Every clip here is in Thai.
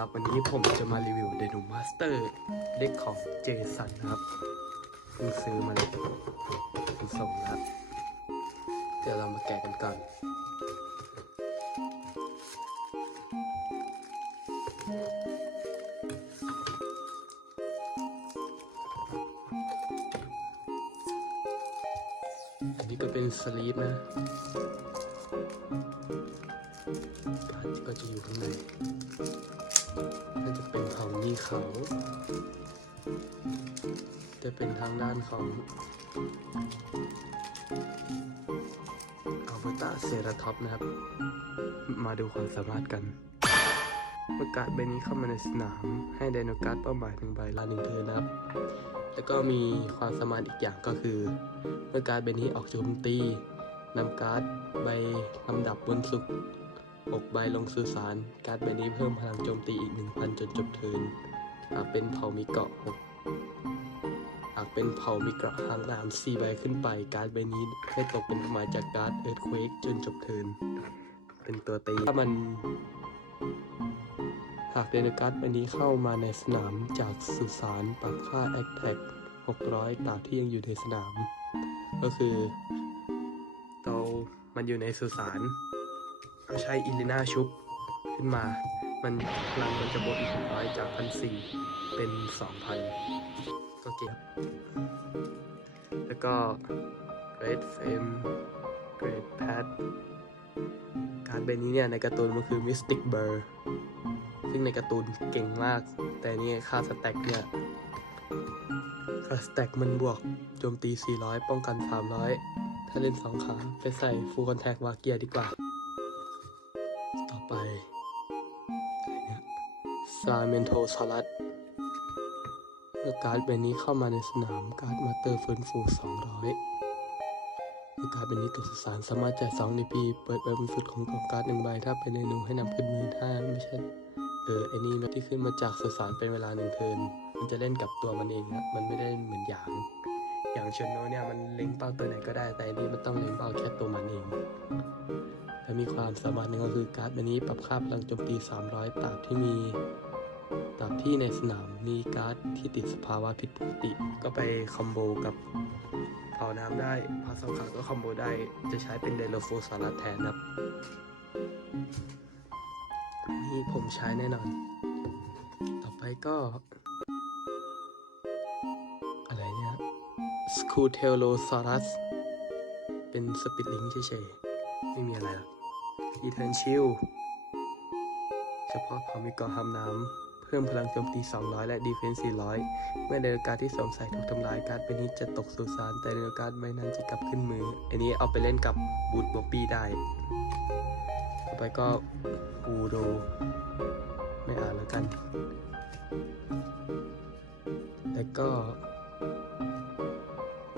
ครับ วันนี้ผมจะมารีวิวเดนูมาสเตอร์เด็กของเจสันนะครับเพิ่งซื้อมาเลยเพิ่งส่งนะครับเดี๋ยวเรามาแกะกันก่อนอันนี้ก็เป็นสลีปนะก็จะอยู่ข้างใน น่าจะเป็นของนี่เขา จะเป็นทางด้านของอัลเบอร์ตาเซราท็อปนะครับ มาดูความสามารถกันเมื่อการ์ดใบนี้เข้ามาในสนาม ให้ไดโนการ์ดเป้าหมายหนึ่งใบลาหนึ่งเทิร์นนะครับ แล้วก็มีความสามารถอีกอย่างก็คือเมื่อการ์ดใบนี้ออกโจมตีนำการ์ดใบลำดับบนสุด 6ใบลงสู่สารการ์ดใบนี้เพิ่มพลังโจมตีอีก 1,000 จนจบเทิร์นหากเป็นเผ่ามีเกราะ6หากเป็นเผ่ามีเกราะทางน้ำ4ใบขึ้นไป การ์ดใบนี้ให้ตกเป็นหมายจากการ์ดเอิร์ธเควกจนจบเทิร์นเป็นตัวตีถ้ามัน หากเดนการ์ดใบนี้เข้ามาในสนามจากสุสานปรับค่าแอคแท็ก600ตราบที่ยังอยู่ในสนาม ก็คือเรามันอยู่ในสุสาน ก็ใช้อิลิน่าชุบขึ้นมา มันพลังมันจะบวกอีกร้อยจากพันสี่เป็นสองพันก็เก็บแล้วก็ Great Fame Great Pad การดใบนี้เนี่ยในการ์ตูนมันคือ Mystic Burr ซึ่งในการ์ตูนเก่งมาก แต่นี่ค่าสแต็กเนี่ยค่าสแต็กมันบวกโจมตี 400 ป้องกัน 300 ถ้าเล่น2ขาไปใส่ฟู l คอนแทควาเกียดีกว่า ไปซาเมนโทซอรัสเมื่อการ์ดใบนี้เข้ามาในสนามการ์ดมาเตอร์ฟื้นฟู 200เมื่อการ์ดใบนี้ถูกสสารสามารถจ่าย2ในปีเปิดใบบนสุดของกองการ์ดหนึ่งใบถ้าเป็นในนูให้นำขึ้นมือถ้าไม่ใช่ เออไอ้นี่ที่ขึ้นมาจากสุสานเป็นเวลาหนึ่งเทินมันจะเล่นกับตัวมันเองนะมันไม่ได้เหมือนอย่างอย่างเชนโนเนี่ยมันเล็งเป้าตัวไหนก็ได้แต่อันนี่มันต้องเล็งเป้าแค่ตัวมันเอง และมีความสามารถหนึ่งก็คือการ์ดใบนี้ปรับค่าพลังโจมตี 300 ตราบที่มีตราบที่ในสนามมีการ์ดที่ติดสภาวะผิดปกติ ก็ไปคอมโบกับเผาน้ำได้พาสองขาก็คอมโบได้จะใช้เป็นเดโลโฟสารัสแทนนะครับนี่ผมใช้แน่นอน ต่อไปก็ อะไรเนี่ยสคูเทลโลซารัสเป็นสปิดลิงเฉยๆ ไม่มีอะไรหรอก อีเทนชิลเฉพาะพอมีเกาะทำน้ำ เพิ่มพลังโจมตี 200 และดีเฟนซ์400 เมื่อเดลการ์ดที่สวมใส่ถูกทำลายการ์ดใบนี้จะตกสู่สารแต่เดลการ์ดใบนั้นจะกลับขึ้นมือ อันนี้เอาไปเล่นกับบูทบ๊อบบี้ได้ ต่อไปก็บูโด ไม่อ่านแล้วกัน แล้วก็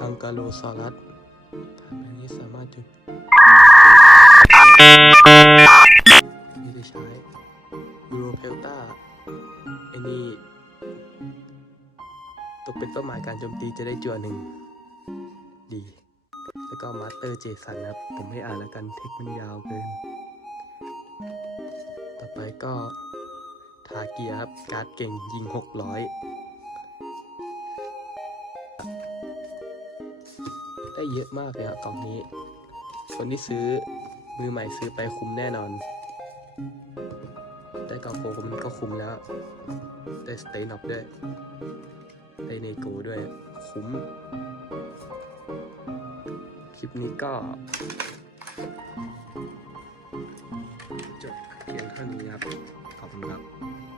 อังกาโลซอรัสอันนี้สามารถจุด ไม่ได้ใช้ยูโรเพลต้าไอ้นี่ตกเป็นเป้าหมายการโจมตีจะได้จั่วหนึ่ง ดี แล้วก็มาสเตอร์เจสันนะครับ ผมไม่อ่านแล้วกันเทคมันยาวเกิน ต่อไปก็ทาเกียครับ การ์ดเก่งยิง 600 ได้เยอะมากเลยครับกล่องนี้ คนที่ซื้อ มือใหม่ซื้อไปคุ้มแน่นอน ได้กาโฟมันก็คุ้มแล้ว ได้สเตนอปด้วย ได้เนโกด้วย คุ้ม คลิปนี้ก็ จบเพียงเท่านี้ครับ ขอบคุณครับ